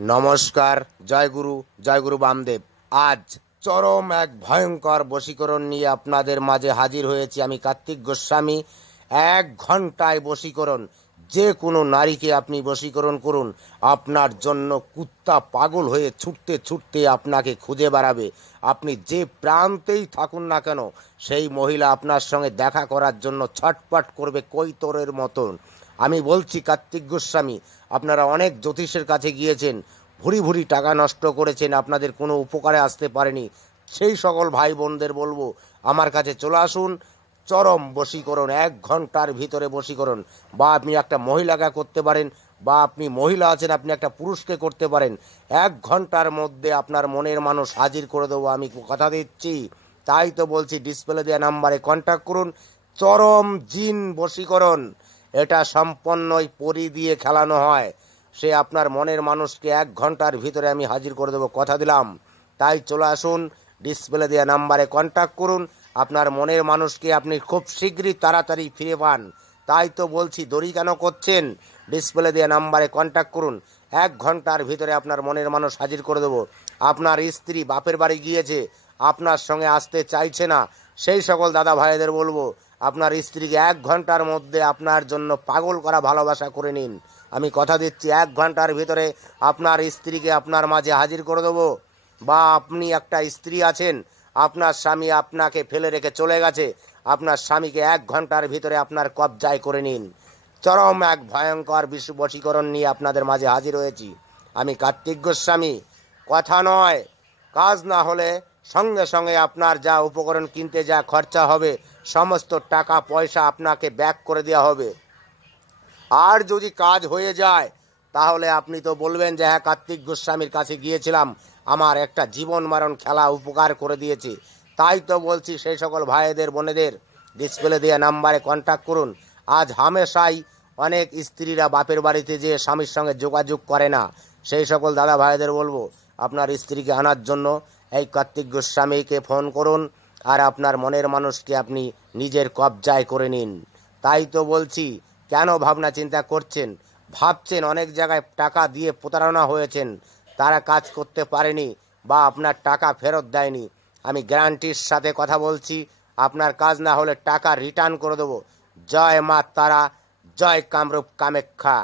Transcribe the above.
নমস্কার, জয় গুরু বামদেব। আজ চরম এক ভয়ঙ্কর বশীকরণ নিয়ে আপনাদের মাঝে হাজির হয়েছি আমি কার্তিক গোস্বামী। 1 ঘন্টায় বশীকরণ। যে কোনো নারীকে আপনি বশীকরণ করুন, আপনার জন্য কুত্তা পাগল হয়ে ছুটতে ছুটতে আপনাকে খুঁজে বেড়াবে। আপনি যে প্রান্তেই থাকুন না কেন, সেই মহিলা আপনার সঙ্গে দেখা করার জন্য ছটপট করবে কৈতরের মতন। আমি বলছি কার্তিক গোস্বামী, আপনারা অনেক জ্যোতিষের কাছে গিয়েছেন, ভুরি ভুরি টাকা নষ্ট করেছেন, আপনাদের কোনো উপকারে আসতে পারেনি। সেই সকল ভাই বোনদের বলবো, আমার কাছে চলে আসুন। চরম বশীকরণ, 1 ঘন্টার ভিতরে বশীকরণ। বা আপনি একটা মহিলাকে করতে পারেন, বা আপনি মহিলা আছেন আপনি একটা পুরুষকে করতে পারেন। 1 ঘন্টার মধ্যে আপনার মনের মানুষ হাজির করে দেবো, আমি কথা দিচ্ছি। তাই তো বলছি, ডিসপ্লে দেওয়া নাম্বারে কন্ট্যাক্ট করুন। চরম জিন বশীকরণ। এটা সম্পূর্ণই পরি দিয়ে খেলানো হয়। সে আপনার মনের মানুষকে 1 ঘন্টার ভিতরে আমি হাজির করে দেবো, কথা দিলাম। তাই চলে আসুন, ডিসপ্লে দেওয়া নাম্বারে কন্ট্যাক্ট করুন। আপনার মনের মানুষকে আপনি খুব শীঘ্রই তাড়াতাড়ি ফিরে পান। তাই তো বলছি, দেরি কেন করছেন? ডিসপ্লে দেওয়া নাম্বারে কন্ট্যাক্ট করুন। 1 ঘন্টার ভিতরে আপনার মনের মানুষ হাজির করে দেবো। আপনার স্ত্রী বাপের বাড়ি গিয়েছে, আপনার সঙ্গে আসতে চাইছে না, সেই সকল দাদা ভাইদের বলবো, আপনার স্ত্রীকে 1 ঘন্টার মধ্যে আপনার জন্য পাগল করা ভালোবাসা করে নিন। আমি কথা দিচ্ছি, 1 ঘন্টার ভিতরে আপনার স্ত্রীকে আপনার মাঝে হাজির করে দেবো। বা আপনি একটা স্ত্রী আছেন, আপনার স্বামী আপনাকে ফেলে রেখে চলে গেছে, আপনার স্বামীকে 1 ঘন্টার ভিতরে আপনার কবজায় করে নিন। চরম এক ভয়ঙ্কর বশীকরণ নিয়ে আপনাদের মাঝে হাজির হয়েছি আমি কার্তিক গোস্বামী। কথা নয়, কাজ না হলে সঙ্গে সঙ্গে আপনার যা উপকরণ কিনতে যা খরচা হবে, সমস্ত টাকা পয়সা আপনাকে ব্যাক করে দেওয়া হবে। আর যদি কাজ হয়ে যায়, তাহলে আপনি তো বলবেন যে হ্যাঁ, কার্তিক গোস্বামীর কাছে গিয়েছিলাম, আমার একটা জীবন মারণ খেলা উপকার করে দিয়েছে। তাই তো বলছি, সেই সকল ভাইদের বোনেদের ডিসপ্লে দেওয়া নাম্বারে কন্ট্যাক্ট করুন। আজ হামেশাই অনেক স্ত্রীরা বাপের বাড়িতে যেয়ে স্বামীর সঙ্গে যোগাযোগ করে না, সেই সকল দাদা ভাইদের বলবো, আপনার স্ত্রীকে আনার জন্য এই কার্তিক গোস্বামীকে ফোন করুন, আর আপনার মনের মানুষকে আপনি নিজের কবজায় করে নিন। তাই তো বলছি, কেন ভাবনা চিন্তা করছেন? ভাবছেন অনেক জায়গায় টাকা দিয়ে প্রতারণা হয়েছেন, তারা কাজ করতে পারেনি বা আপনার টাকা ফেরত দেয়নি। আমি গ্যারান্টির সাথে কথা বলছি, আপনার কাজ না হলে টাকা রিটার্ন করে দেবো। জয় মা তারা, জয় কামরূপ কামাখ্যা।